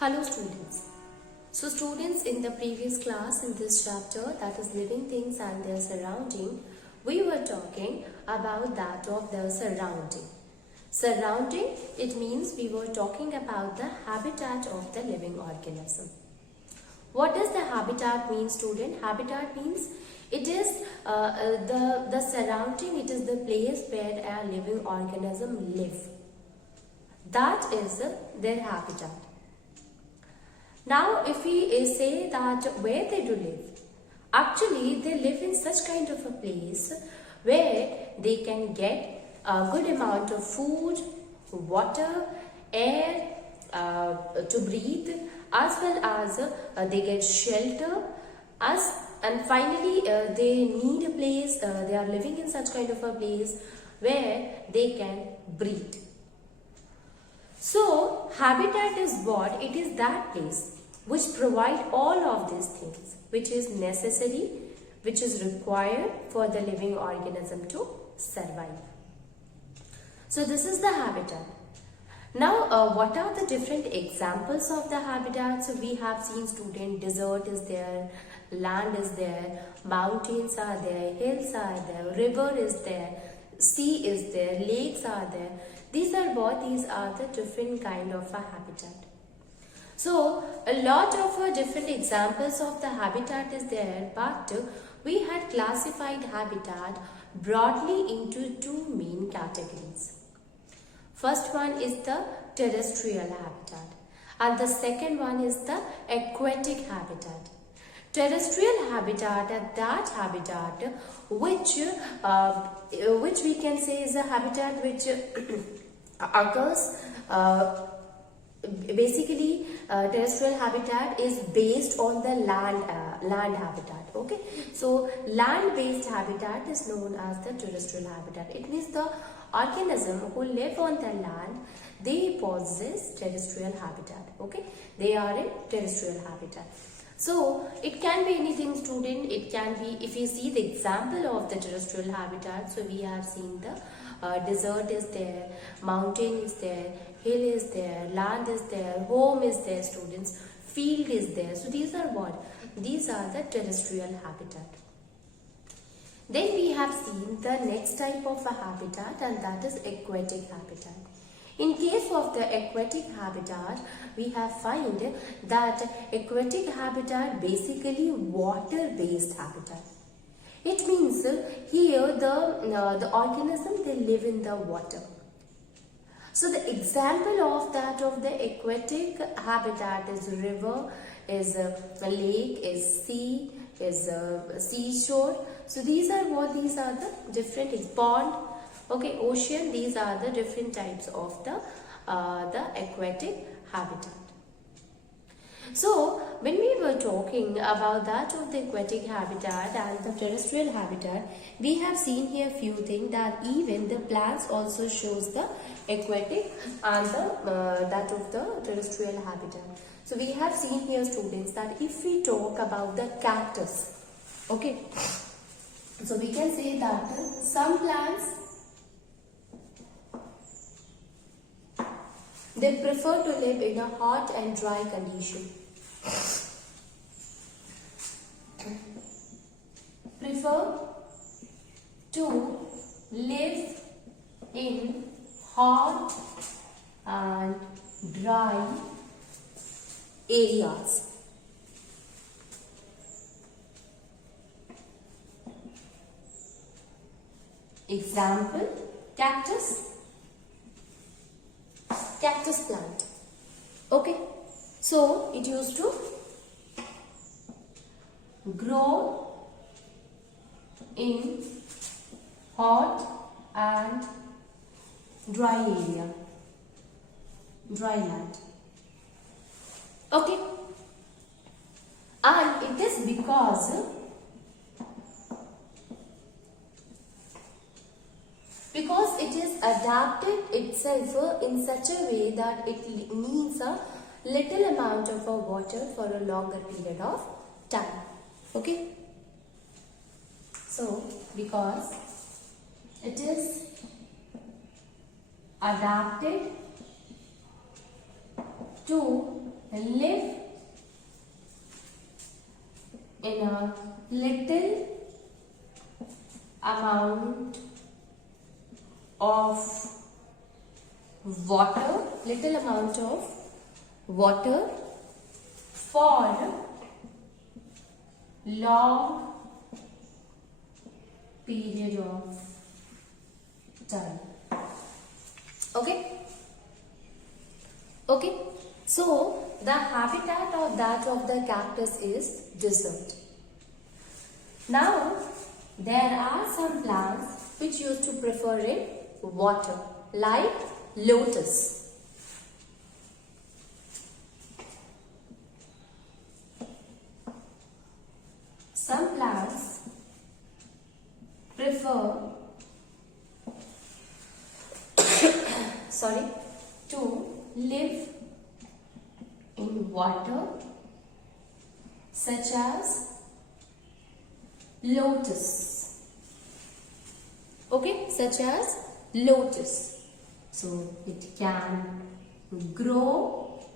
Hello students. So students, in the previous class in this chapter, that is living things and their surrounding, we were talking about that of the surrounding. Surrounding, it means we were talking about the habitat of the living organism. What does the habitat mean, student? Habitat means it is the surrounding, it is the place where a living organism live. That is their habitat. Now, if we say that where they do live, actually they live in such kind of a place where they can get a good amount of food, water, air to breathe, as well as they get shelter, and finally they need a place, they are living in such kind of a place where they can breathe. So, habitat is what? It is that place which provide all of these things, which is necessary, which is required for the living organism to survive. So, this is the habitat. Now, what are the different examples of the habitat? So, we have seen, student, desert is there, land is there, mountains are there, hills are there, river is there, sea is there, lakes are there. These are what? These are the different kind of a habitat. So, a lot of different examples of the habitat is there, but we had classified habitat broadly into two main categories. First one is the terrestrial habitat and the second one is the aquatic habitat. Terrestrial habitat is that habitat which we can say is a habitat which occurs basically terrestrial habitat is based on the land habitat. Okay, so land based habitat is known as the terrestrial habitat. It means the organism who live on the land, they possess terrestrial habitat. Okay, they are in terrestrial habitat. So it can be anything, student. It can be, if you see the example of the terrestrial habitat, so we have seen the desert is there, mountain is there, hill is there, land is there, home is there, students, field is there. So these are what? These are the terrestrial habitat. Then we have seen the next type of a habitat, and that is aquatic habitat. In case of the aquatic habitat, we have find that aquatic habitat basically water-based habitat. It means here the organism, they live in the water. So the example of that of the aquatic habitat is river, is a lake, is sea, is a seashore. So these are what? These are the different, is pond, okay, ocean. These are the different types of the aquatic habitat. So when we were talking about that of the aquatic habitat and the terrestrial habitat, we have seen here few things, that even the plants also shows the aquatic and the that of the terrestrial habitat. So we have seen here, students, that if we talk about the cactus, okay, so we can say that some plants, they prefer to live in a hot and dry condition. Prefer to live in hot and dry areas. Example, cactus plant. Okay, so it used to grow in hot and dry area, dry land. Okay, and it is because it is adapted itself in such a way that it needs a little amount of water for a longer period of time. Okay, so because it is adapted to live in a little amount of water for long period of time. Okay, so the habitat of the cactus is desert. Now there are some plants which used to prefer in water, like lotus. Some plants prefer to live in water, such as lotus. Okay, such as lotus. So it can grow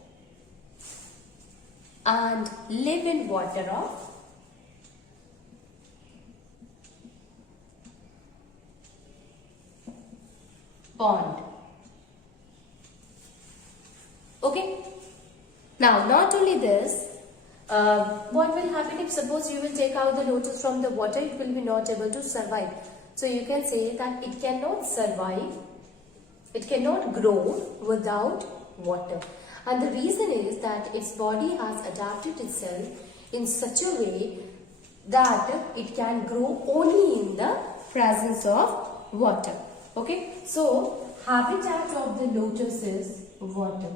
and live in water of pond. Okay. Now, not only this, what will happen if suppose you will take out the lotus from the water, it will be not able to survive. So you can say that it cannot survive, it cannot grow without water. And the reason is that its body has adapted itself in such a way that it can grow only in the presence of water. Okay, so habitat of the lotus is water.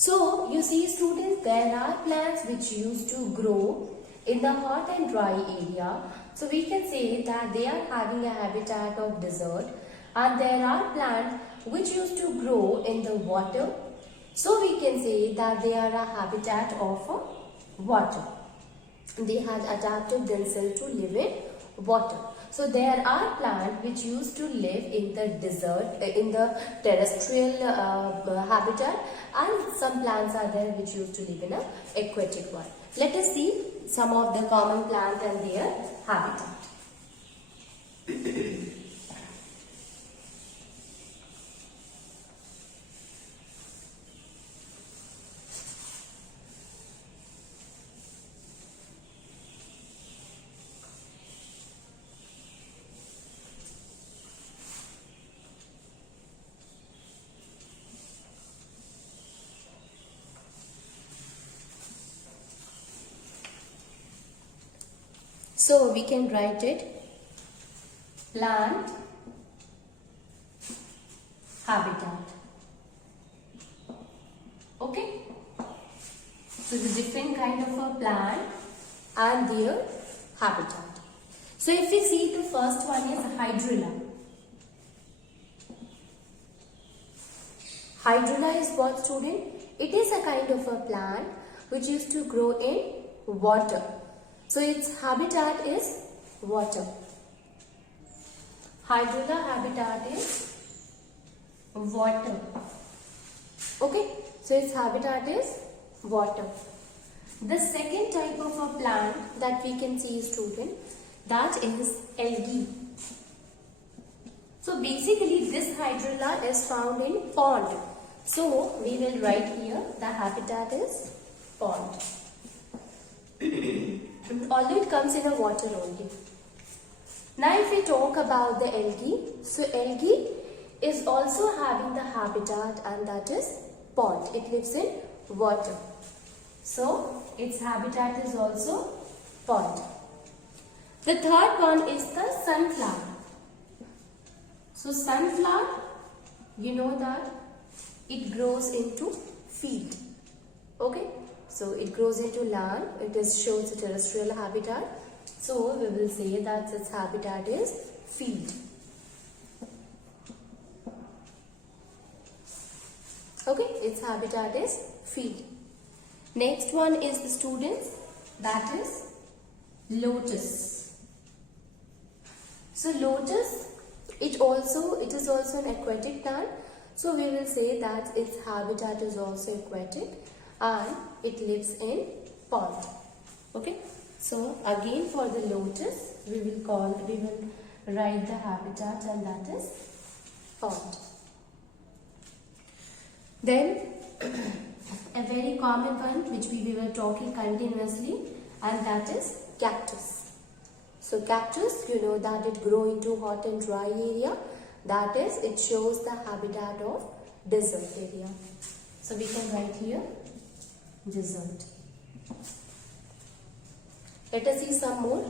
So you see students, there are plants which used to grow in the hot and dry area. So we can say that they are having a habitat of desert, and there are plants which used to grow in the water. So we can say that they are a habitat of water. They had adapted themselves to live in water. So there are plants which used to live in the desert, in the terrestrial habitat, and some plants are there which used to live in an aquatic one. Let us see some of the common plants and their habitat. So we can write it plant habitat. Okay. So the different kind of a plant and their habitat. So if we see, the first one is hydrilla. Hydrilla is what, student? It is a kind of a plant which used to grow in water. So its habitat is water. Hydrilla habitat is water. Okay, so its habitat is water. The second type of a plant that we can see, student, that is algae. So basically this hydrilla is found in pond. So we will write here the habitat is pond. Although it comes in a water only. Now if we talk about the algae, so algae is also having the habitat, and that is pond. It lives in water. So its habitat is also pond. The third one is the sunflower. So sunflower, you know that it grows into field. Okay. So it grows into land, shows a terrestrial habitat. So we will say that its habitat is field. Okay, its habitat is field. Next one is the students that is lotus. So lotus, it is also an aquatic plant. So we will say that its habitat is also aquatic and it lives in pond. Okay. So again for the lotus, we will write the habitat, and that is pond. Then a very common one which we were talking continuously, and that is cactus. So cactus, you know that it grows into hot and dry area. That is, it shows the habitat of desert area. So we can write here desert. Let us see some more.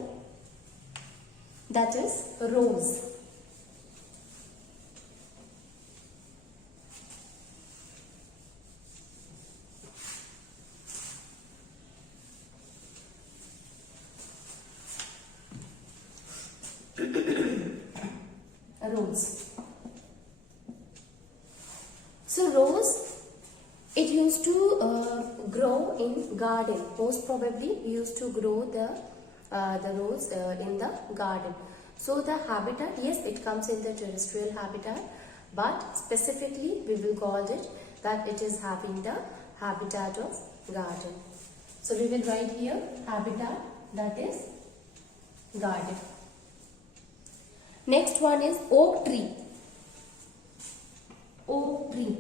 That is rose. Rose. So rose, it used to grow in garden. Most probably used to grow the rose in the garden. So the habitat, yes, it comes in the terrestrial habitat, but specifically we will call it that it is having the habitat of garden. So we will write here habitat, that is garden. Next one is oak tree. Oak tree.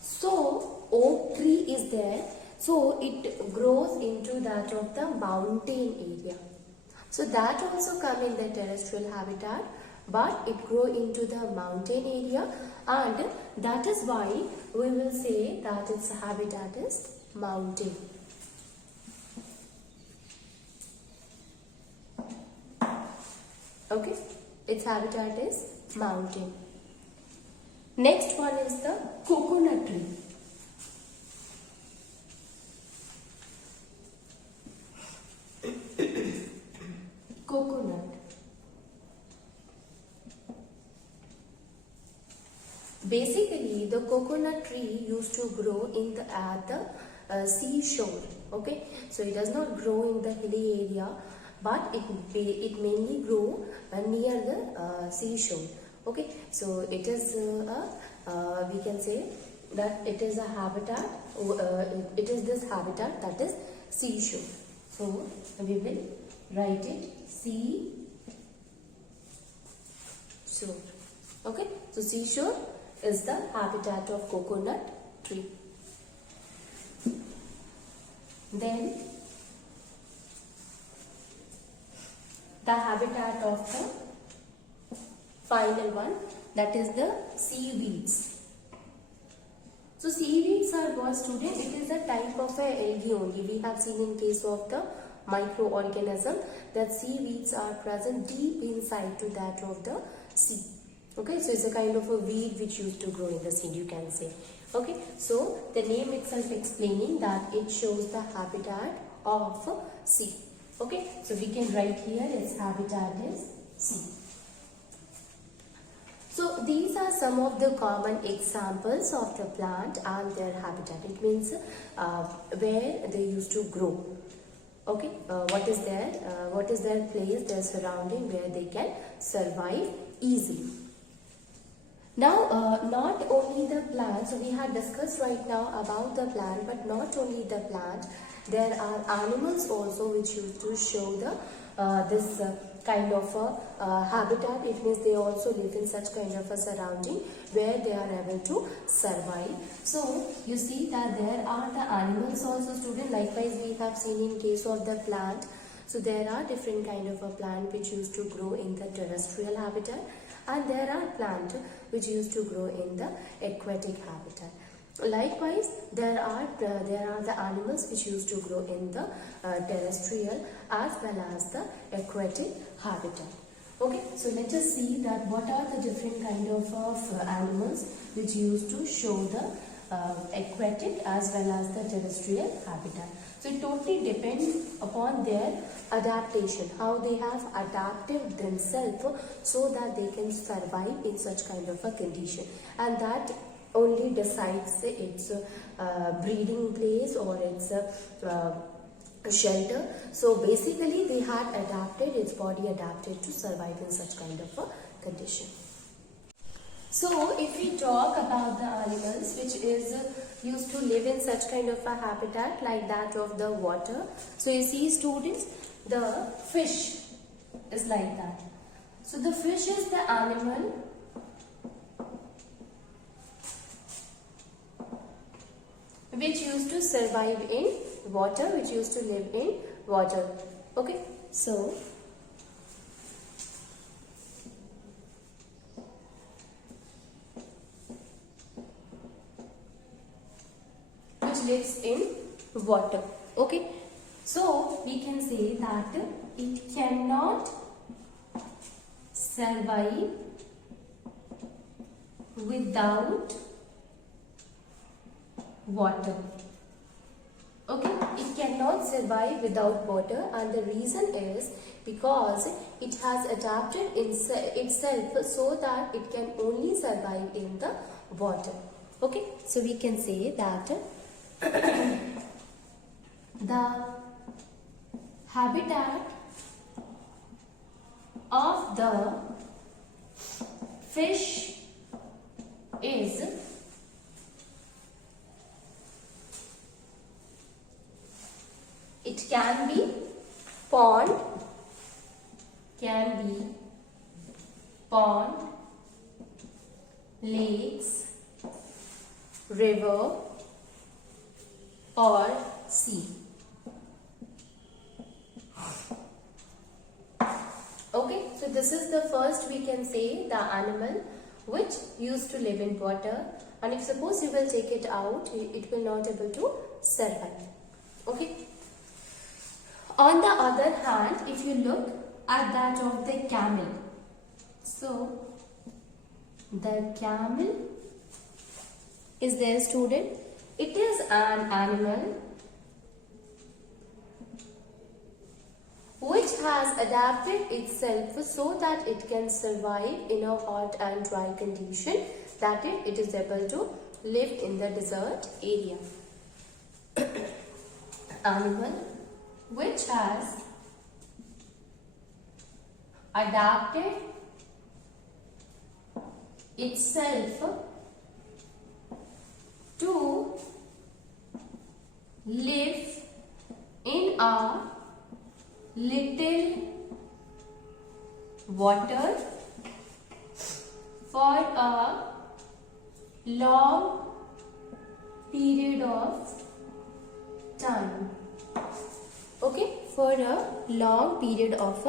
So oak tree is there. So it grows into that of the mountain area. So that also come in the terrestrial habitat, but it grow into the mountain area, and that is why we will say that its habitat is mountain. Okay, its habitat is mountain. Next one is the coconut tree. Coconut. Basically, the coconut tree used to grow at the seashore. Okay, so it does not grow in the hilly area, but it mainly grow near the seashore. Okay, so it is we can say that it is a habitat. It is this habitat, that is seashore. So we will write it seashore. Okay, so seashore is the habitat of coconut tree. Then the habitat of the final one, that is the seaweeds. So seaweeds are what, student? It is a type of a algae only. We have seen in case of the microorganism that seaweeds are present deep inside to that of the sea. Okay, so it's a kind of a weed which used to grow in the sea, you can say. Okay, so the name itself explaining that it shows the habitat of sea. Okay, so we can write here its habitat is sea. So these are some of the common examples of the plant and their habitat. It means where they used to grow. Okay, what is their place, their surrounding where they can survive easily. Now, not only the plant, so we have discussed right now about the plant, but not only the plant, there are animals also which used to show the this kind of a habitat. It means they also live in such kind of a surrounding where they are able to survive. So you see that there are the animals also, student. Likewise, we have seen in case of the plant. So there are different kind of a plant which used to grow in the terrestrial habitat, and there are plants which used to grow in the aquatic habitat. Likewise, there are the animals which used to grow in the terrestrial as well as the aquatic habitat. Okay, so let us see that what are the different kind of animals which used to show the aquatic as well as the terrestrial habitat. So it totally depends upon their adaptation, how they have adapted themselves so that they can survive in such kind of a condition, and that only decides its breeding place or its shelter. So basically they had adapted, its body adapted to survive in such kind of a condition. So if we talk about the animals which is used to live in such kind of a habitat like that of the water. So you see students, the fish is like that. So the fish is the animal which used to survive in water, which used to live in water. Okay, so which lives in water. Okay, so we can say that it cannot survive without water. Okay, it cannot survive without water, and the reason is because it has adapted itself so that it can only survive in the water. Okay, so we can say that the habitat of the fish is it can be pond, lakes, river or sea. Okay, so this is the first, we can say, the animal which used to live in water, and if suppose you will take it out, it will not able to survive. Okay. On the other hand, if you look at that of the camel, so the camel is there, student. It is an animal which has adapted itself so that it can survive in a hot and dry condition, that it is able to live in the desert area. Animal which has adapted itself to live in a little water for a long period of time. Okay, for a long period of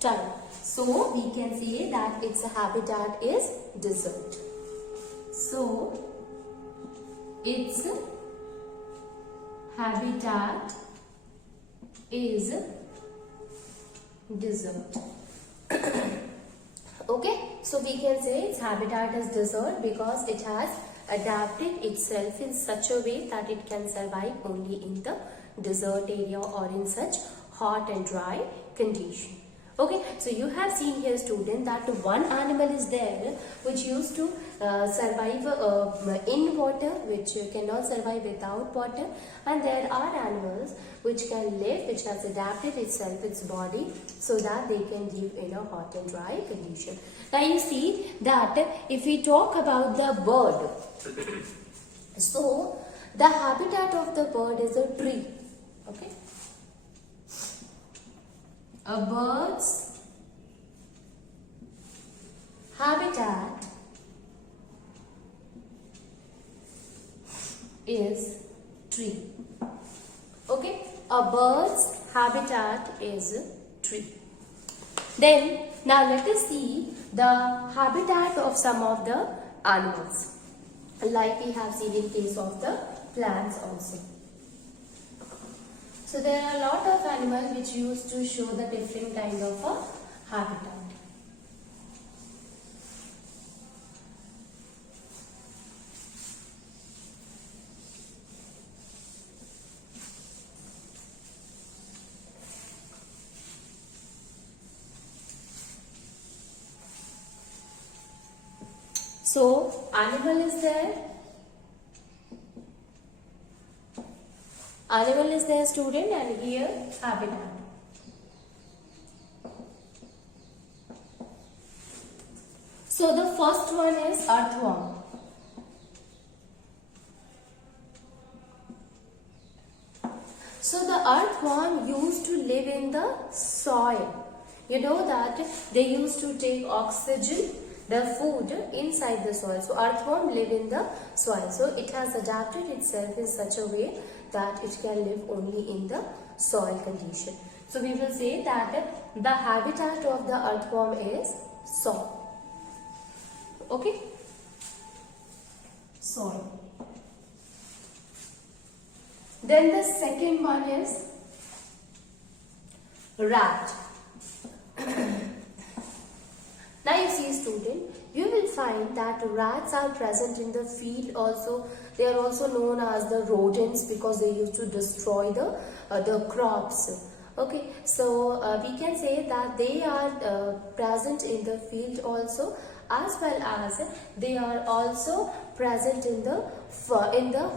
time. So we can say that its habitat is desert. So its habitat is desert. Okay, so we can say its habitat is desert because it has adapted itself in such a way that it can survive only in the desert area or in such hot and dry condition. Okay, so you have seen here, student, that one animal is there which used to survive in water, which cannot survive without water, and there are animals which can live, which has adapted itself, its body, so that they can live in a hot and dry condition. Now you see that if we talk about the bird, so the habitat of the bird is a tree. Okay, a bird's habitat is tree. Okay, a bird's habitat is tree. Then now let us see the habitat of some of the animals, like we have seen in case of the plants also. So there are a lot of animals which used to show the different kind of a habitat. So animal is there, Animal is their student, and here habitat. So the first one is earthworm. So the earthworm used to live in the soil. You know that they used to take oxygen, the food inside the soil. So earthworm live in the soil. So it has adapted itself in such a way that it can live only in the soil condition. So we will say that the habitat of the earthworm is soil. Okay? Soil. Then the second one is rat. Now you see, student, you will find that rats are present in the field also. They are also known as the rodents because they used to destroy the crops. Okay, so we can say that they are present in the field also, as well as they are also present in the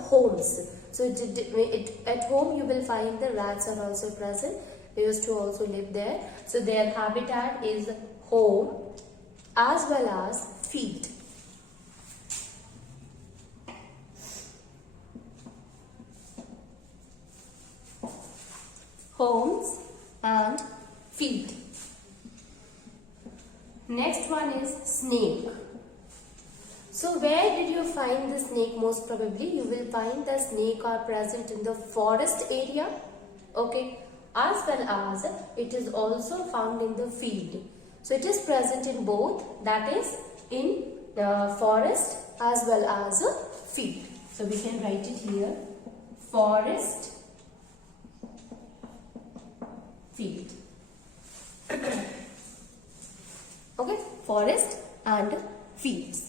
homes. So at home you will find the rats are also present. They used to also live there. So their habitat is home as well as field. Homes and field. Next one is snake. So where did you find the snake? Most probably you will find the snake are present in the forest area, okay, as well as it is also found in the field. So it is present in both, that is in the forest as well as a field. So we can write it here, forest, field. Okay, forest and fields.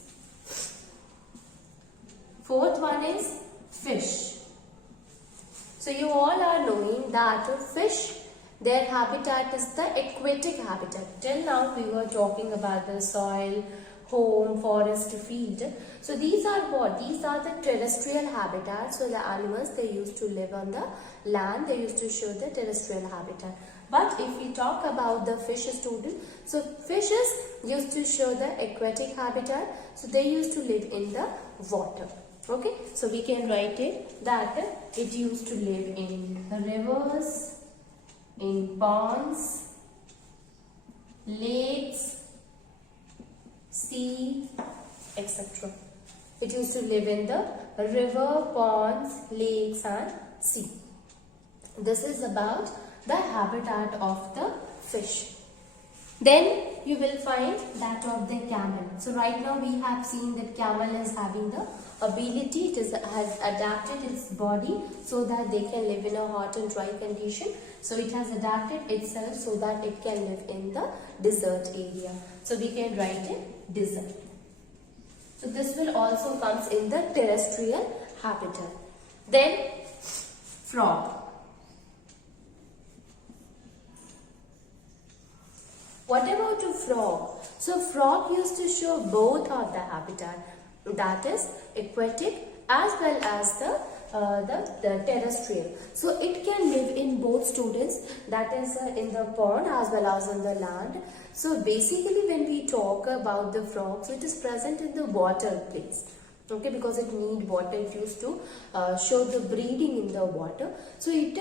Fourth one is fish. So you all are knowing that fish, their habitat is the aquatic habitat. Till now we were talking about the soil, home, forest, field. So these are what? These are the terrestrial habitats. So the animals, they used to live on the land. They used to show the terrestrial habitat. But if we talk about the fish, student, so fishes used to show the aquatic habitat. So they used to live in the water. Okay, so we can write it that it used to live in rivers, in ponds, lakes, sea, etc. It used to live in the river, ponds, lakes and sea. This is about the habitat of the fish. Then you will find that of the camel. So right now we have seen that camel is having the ability, has adapted its body so that they can live in a hot and dry condition. So it has adapted itself so that it can live in the desert area. So we can write it desert. So this will also comes in the terrestrial habitat. Then frog. What about a frog? So frog used to show both of the habitat, that is aquatic as well as the terrestrial. So it can live in both, students, that is in the pond as well as in the land. So basically when we talk about the frog, so it is present in the water place. Okay, because it need water, it used to show the breeding in the water. So we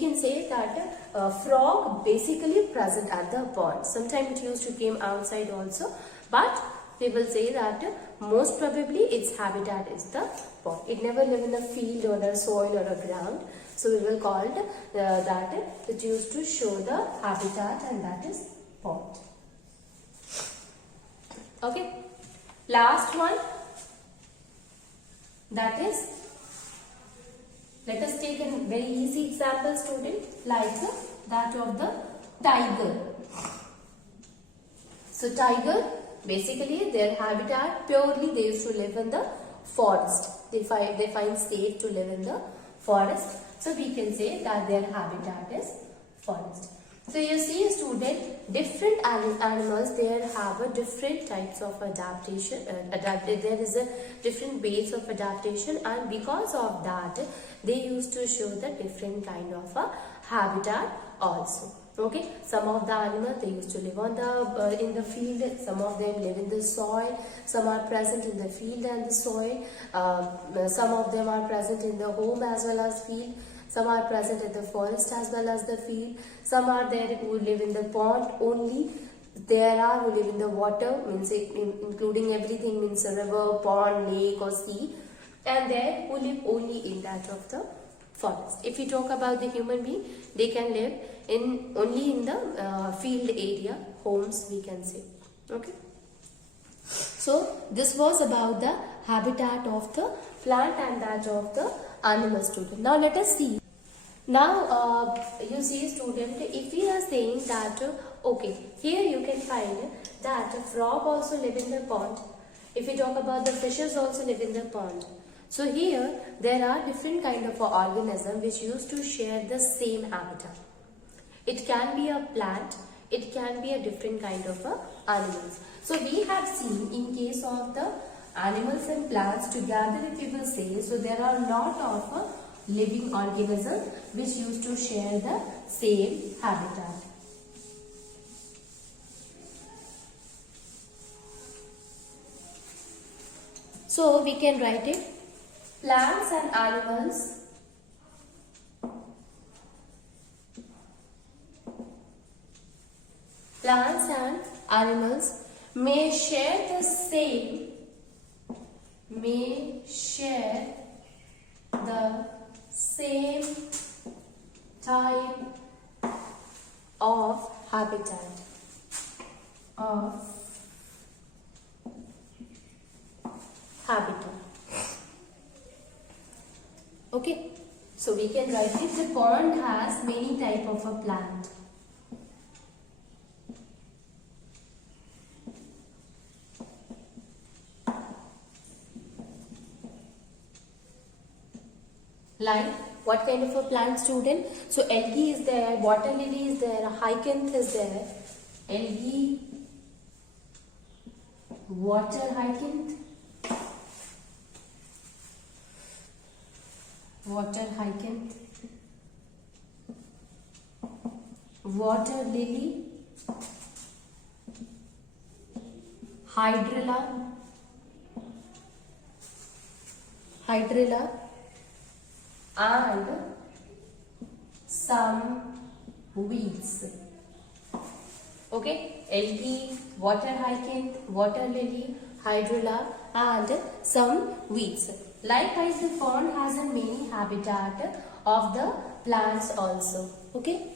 can say that frog basically present at the pond. Sometimes it used to came outside also, but we will say that most probably its habitat is the pond. It never live in a field or a soil or a ground. So we will call that it used to show the habitat, and that is pond. Okay, last one. That is, let us take a very easy example, student, like that of the tiger. So tiger, basically their habitat purely they used to live in the forest. They find safe to live in the forest. So we can say that their habitat is forest. So you see, student, different animals there have a different types of adaptation. There is a different ways of adaptation, and because of that, they used to show the different kind of a habitat also. Okay, some of the animals they used to live on the in the field. Some of them live in the soil. Some are present in the field and the soil. Some of them are present in the home as well as field. Some are present in the forest as well as the field. Some are there who live in the pond only. There are who live in the water, means including everything, means a river, pond, lake or sea. And there who live only in that of the forest. If we talk about the human being, they can live in only in the field area, homes we can say. Okay. So this was about the habitat of the plant and that of the animal, student. Now let us see. Now you see, student, if we are saying that okay, here you can find that frog also live in the pond. If we talk about the fishes also live in the pond. So here there are different kind of organisms which used to share the same habitat. It can be a plant, it can be a different kind of animals. So we have seen in case of the animals and plants together, if you will say, so there are a lot of living organisms which used to share the same habitat. So we can write it, plants and animals may share the same type of habitat. Okay, so we can write it, the pond has many type of a plant. Like what kind of a plant, student? So algae is there, water lily is there, hyacinth is there. Algae, water hyacinth, water lily, hydrilla, and some weeds. Okay, algae, water hyacinth, water lily, hydrilla and some weeds. Likewise, the pond has a many habitat of the plants also. Okay,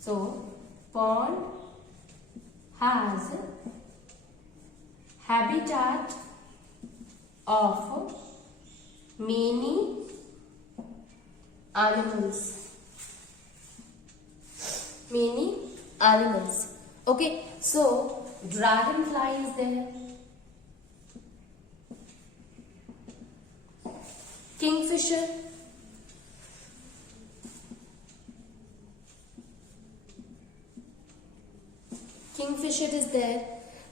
so pond has habitat of many animals. Okay, so dragonfly is there, kingfisher, is there,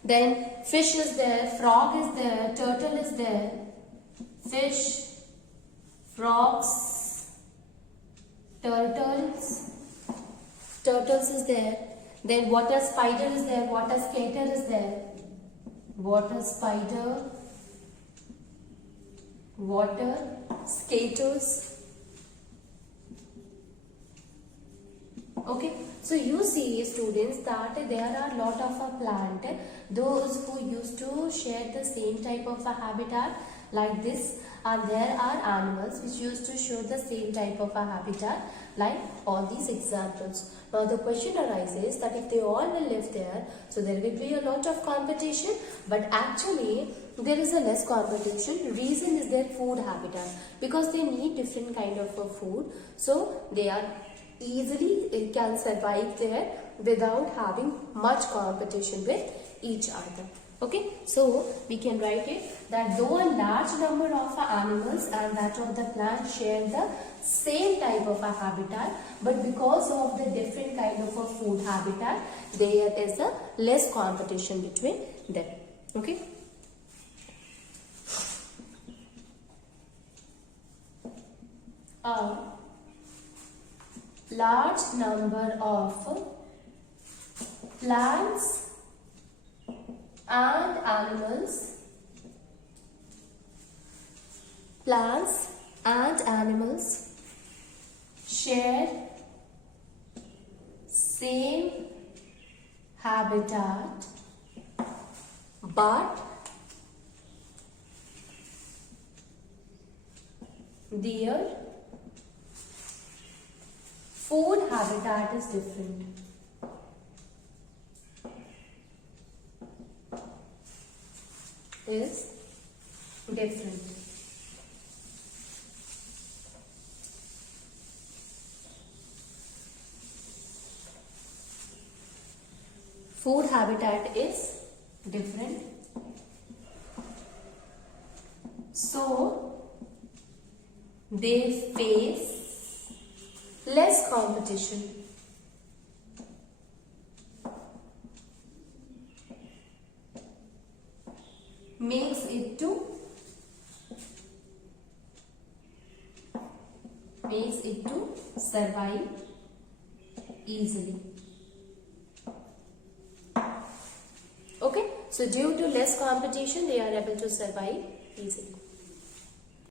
then fish is there, frog is there, turtle is there, fish, frogs, turtles is there, then water spider is there, water skater is there, water spider, water skaters. Okay, so you see, students, that there are lot of a plant, those who used to share the same type of a habitat like this, and there are animals which used to show the same type of a habitat like all these examples. Now the question arises that if they all will live there, so there will be a lot of competition, but actually there is a less competition. Reason is their food habitat, because they need different kind of a food, so they are easily can survive there without having much competition with each other. Okay, so we can write it that though a large number of animals and that of the plant share the same type of a habitat, but because of the different kind of a food habitat, there is a less competition between them. Okay. A large number of plants and animals share same habitat, but their food habitat is different. Food habitat is different. So they face less competition. Makes it to survive easily. Okay, so due to less competition, they are able to survive easily.